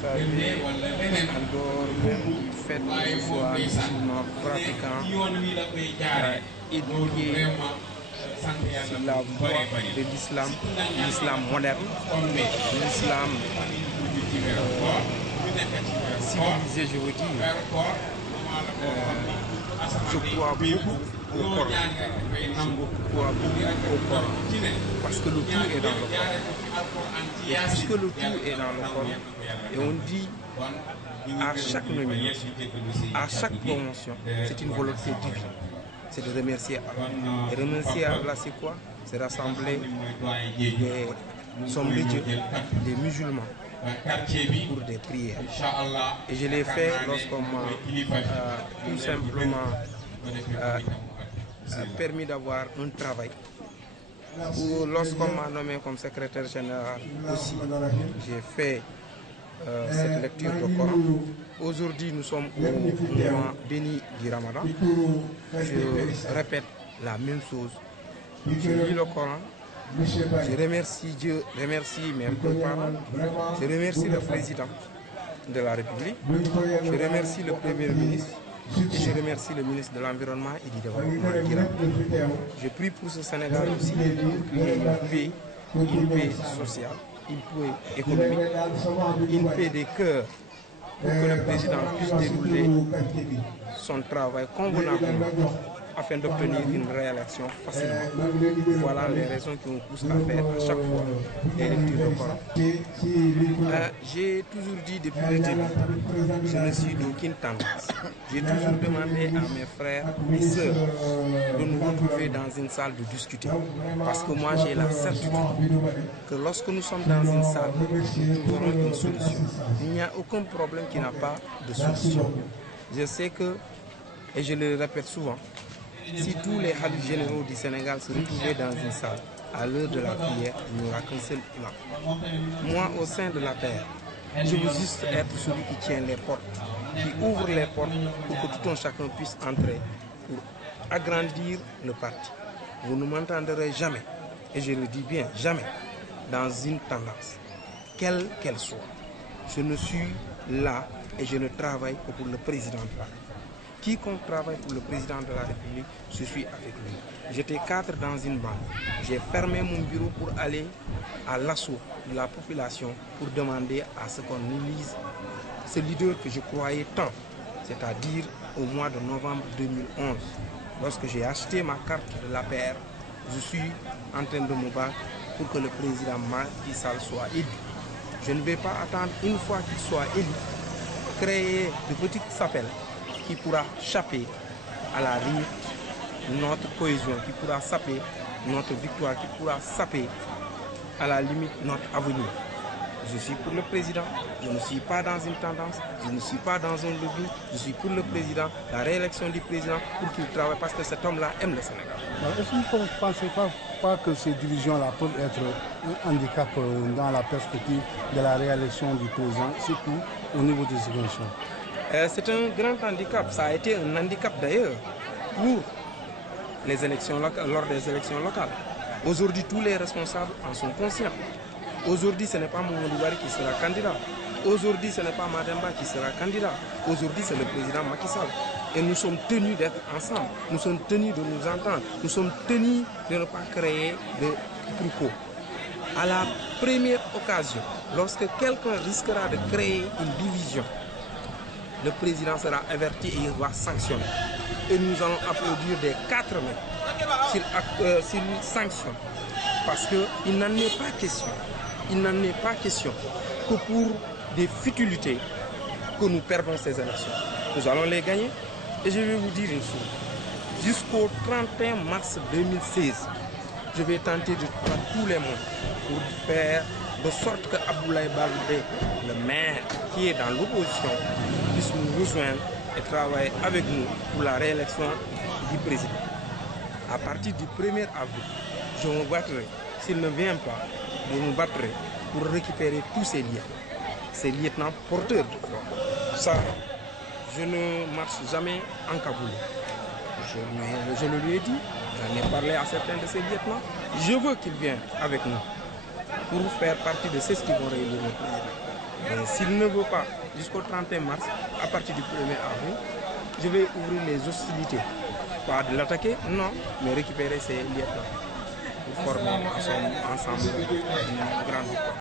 savez, en dehors même du fait que je sois musulman pratiquant, éduqué sur la voie de l'islam, l'islam moderne, l'islam civilisé, je veux dire. Je crois beaucoup au Coran. Je crois beaucoup au Coran. Parce que le tout est dans le Coran. Et puisque le tout est dans le Coran, et on dit à chaque nomination, à chaque promotion, c'est une volonté divine. C'est de remercier Allah. Et remercier Allah, c'est quoi? C'est rassembler des hommes de Dieu, des musulmans, pour des prières. Et je l'ai fait lorsqu'on m'a tout simplement permis d'avoir un travail. Ou lorsqu'on m'a nommé comme secrétaire général aussi, j'ai fait cette lecture de Coran. Aujourd'hui, nous sommes au mois béni du Ramadan. Je répète la même chose. Je lis le Coran. Je remercie Dieu, remercie mes parents, je remercie le président de la République, je remercie le premier ministre et je remercie le ministre de l'Environnement et du Développement. Je prie pour ce Sénégal aussi, pour qu'il y ait une paix sociale, une paix économique, une paix des cœurs, pour que le président puisse dérouler son travail convenablement afin d'obtenir une réélection facilement. Voilà les raisons qui me poussent à faire à chaque fois des lectures de Coran. J'ai toujours dit depuis le début, je ne suis d'aucune tendance. J'ai toujours demandé à mes frères et sœurs de nous retrouver dans une salle de discuter. Parce que moi j'ai la certitude que lorsque nous sommes dans une salle, nous trouverons une solution. Il n'y a aucun problème qui n'a pas de solution. Je sais que, et je le répète souvent, si tous les khalifes généraux du Sénégal se retrouvaient dans une salle, à l'heure de la prière, il n'y aura qu'un seul imam. Moi, au sein de la terre, je veux juste être celui qui tient les portes, qui ouvre les portes pour que tout un chacun puisse entrer, pour agrandir le parti. Vous ne m'entendrez jamais, et je le dis bien, jamais, dans une tendance, quelle qu'elle soit. Je ne suis là et je ne travaille que pour le président de la République. Quiconque travaille pour le président de la République, je suis avec lui. J'étais cadre dans une banque. J'ai fermé mon bureau pour aller à l'assaut de la population pour demander à ce qu'on élise ce leader que je croyais tant, c'est-à-dire au mois de novembre 2011. Lorsque j'ai acheté ma carte de l'APR, je suis en train de me battre pour que le président Macky Sall soit élu. Je ne vais pas attendre une fois qu'il soit élu, créer de petites chapelles qui pourra chapper à la limite notre cohésion, qui pourra saper notre victoire, qui pourra saper à la limite notre avenir. Je suis pour le président, je ne suis pas dans une tendance, je ne suis pas dans un lobby, je suis pour le président, la réélection du président pour qu'il travaille parce que cet homme-là aime le Sénégal. Est-ce que vous ne pensez pas que ces divisions-là peuvent être un handicap dans la perspective de la réélection du président, surtout au niveau des élections? C'est un grand handicap, ça a été un handicap d'ailleurs pour les élections locales, lors des élections locales. Aujourd'hui, tous les responsables en sont conscients. Aujourd'hui, ce n'est pas Mamadou Bari qui sera candidat. Aujourd'hui, ce n'est pas Mademba qui sera candidat. Aujourd'hui, c'est le président Macky Sall. Et nous sommes tenus d'être ensemble. Nous sommes tenus de nous entendre. Nous sommes tenus de ne pas créer de quiproquos. À la première occasion, lorsque quelqu'un risquera de créer une division, le président sera averti et il va sanctionner. Et nous allons applaudir des 4 mains s'il sanctionne. Parce qu'il n'en est pas question. Il n'en est pas question que pour des futilités que nous perdons ces élections. Nous allons les gagner. Et je vais vous dire une chose. Jusqu'au 31 mars 2016, je vais tenter de prendre tous les moyens pour faire de sorte que Abdoulaye Baldé, le maire qui est dans l'opposition, puisse nous rejoindre et travailler avec nous pour la réélection du président. À partir du 1er avril, je me battrai, s'il ne vient pas, je me battrai pour récupérer tous ces lieutenants porteurs de foi. Ça, je ne marche jamais en Kaboul. Je le lui ai dit, j'en ai parlé à certains de ces lieutenants. Je veux qu'ils viennent avec nous pour faire partie de ceux qui vont réélire le président. Et s'il ne veut pas jusqu'au 31 mars, à partir du 1er avril, je vais ouvrir les hostilités. Pas de l'attaquer, non, mais récupérer ses lieutenants pour former ensemble une grande victoire.